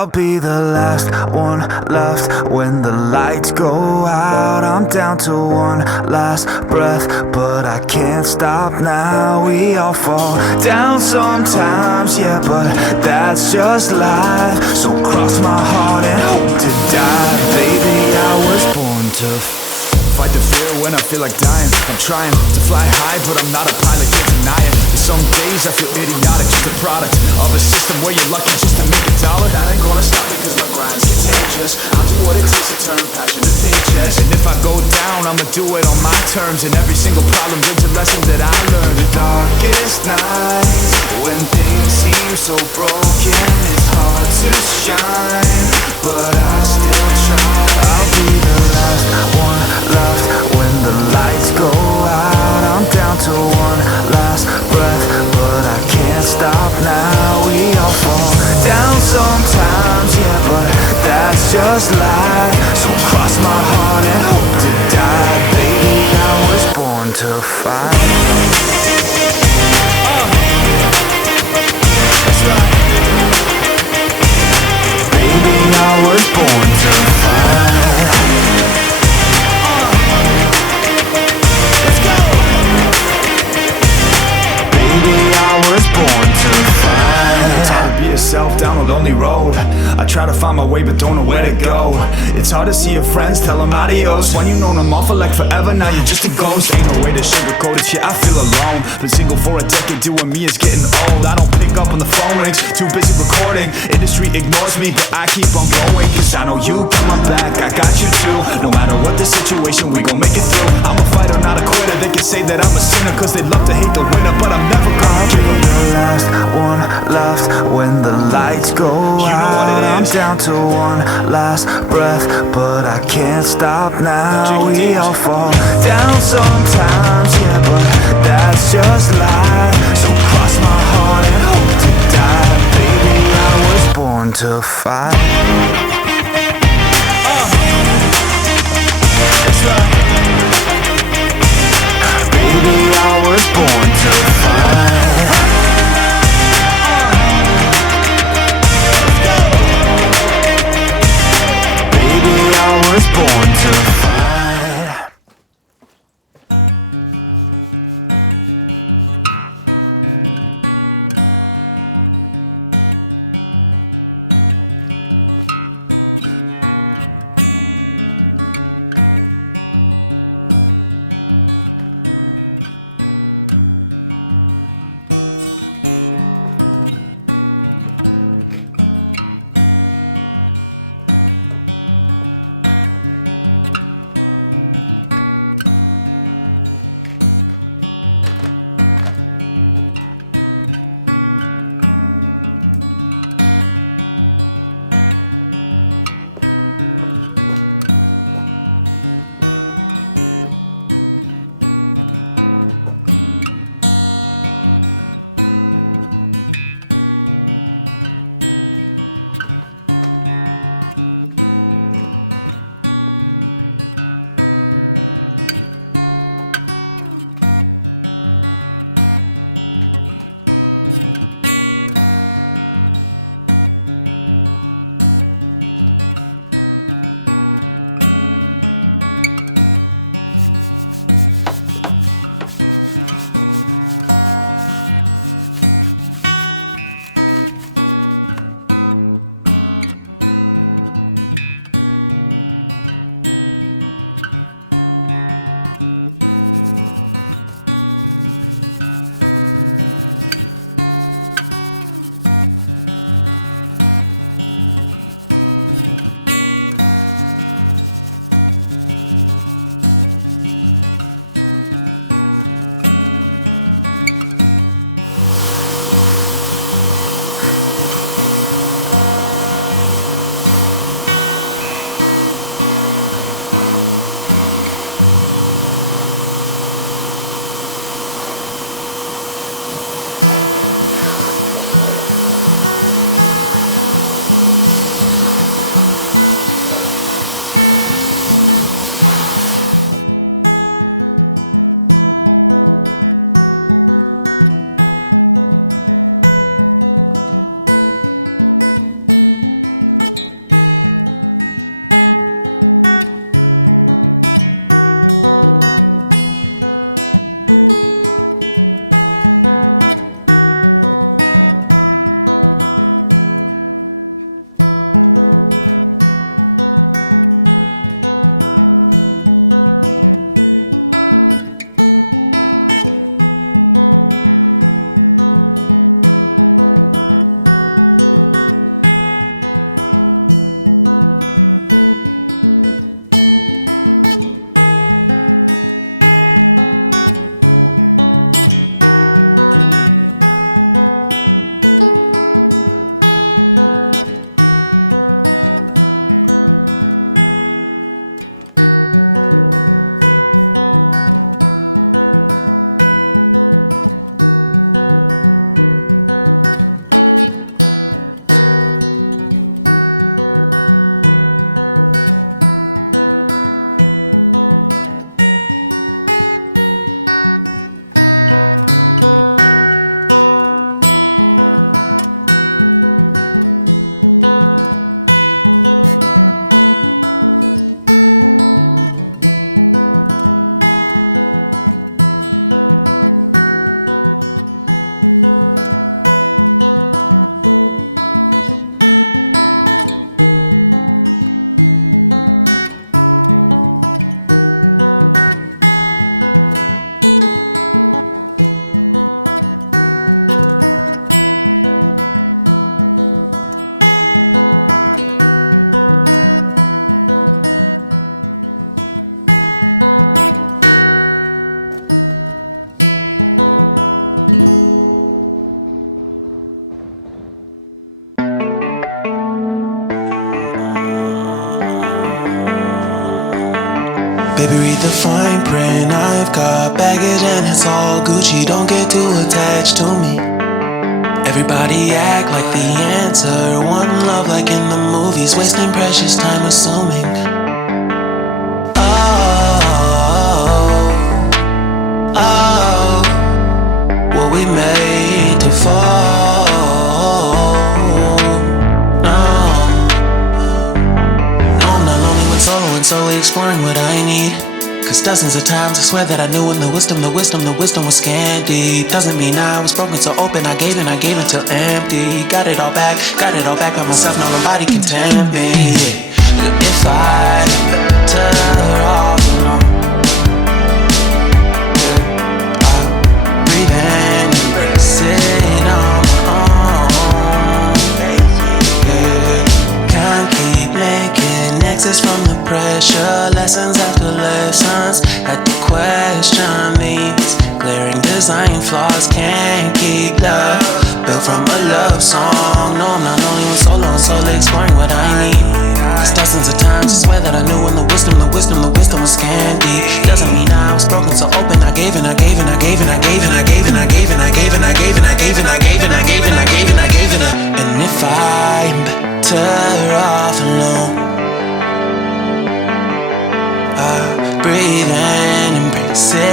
I'll be the last one left when the lights go out. I'm down to one last breath, but I can't stop now. We all fall down sometimes, yeah, but that's just life. So cross my heart and hope to die. Baby, I was born to fight the fear when I feel like dying. I'm trying to fly high, but I'm not a pilot, can't deny it. Some days I feel idiotic, just a product of a system where you're lucky just to make a dollar. That ain't gonna stop me cause my grind's contagious. I'll do what it takes to turn passion to pages. And if I go down, I'ma do it on my terms. And every single problem brings a lesson that I learned. The darkest nights, when things seem so broken, it's hard to shine, but I still try. I'll be the last one left when the lights go out. I'm down to one last breath, but I can't stop now. We all fall down sometimes, yeah, but that's just life. So cross my heart and hope to die. Baby, I was born to fight. Baby, I was born to fight. I was born to fight. It's hard to be yourself down a lonely road. I try to find my way but don't know where to go. It's hard to see your friends, tell them adios. When you known them all for like forever, now you're just a ghost. Ain't no way to sugarcoat it, yeah, I feel alone. Been single for a decade, doing me is getting old. I don't pick up when the phone rings, too busy recording. Industry ignores me, but I keep on going. Cause I know you got my back, I got you too. No matter what the situation, we gon' make it through. I'm a fighter, not a quitter. They can say that I'm a sinner cause they love to hate the winner, but I'm never gonna give up. The last one left when the lights go out. I'm down to one last breath, but I can't stop now. We all fall down sometimes, yeah, but that's just life. So cross my heart and hope to die. Baby, I was born to fight. Baby, I was born to fight. Baby, I was born to fight. baggage and it's all Gucci. Don't get too attached to me. Everybody act like the answer. One love like in the movies, wasting precious time assuming. What we made to fall. No, I'm not lonely when solo and solely exploring what I need. Cause dozens of times I swear that I knew when the wisdom was scanty. Doesn't mean I was broken so open, I gave until empty. Got it all back by myself, now nobody can tempt me. If I turn it off, I'll breathe and embrace it on. Can't keep making exits from the pressure. Lessons after lessons, had to question these glaring design flaws. Can't keep love built from a love song. No, I'm not lonely when solo and solely exploring what I need. Cause dozens of times I swear that I knew when the wisdom was scanty. Doesn't mean I was broken so open, I gave and I gave and I gave and I gave and I gave and I gave and I gave and I gave and I gave and I gave and I gave and I gave and I gave and I. And if I'm better off alone, I breathe and embrace it.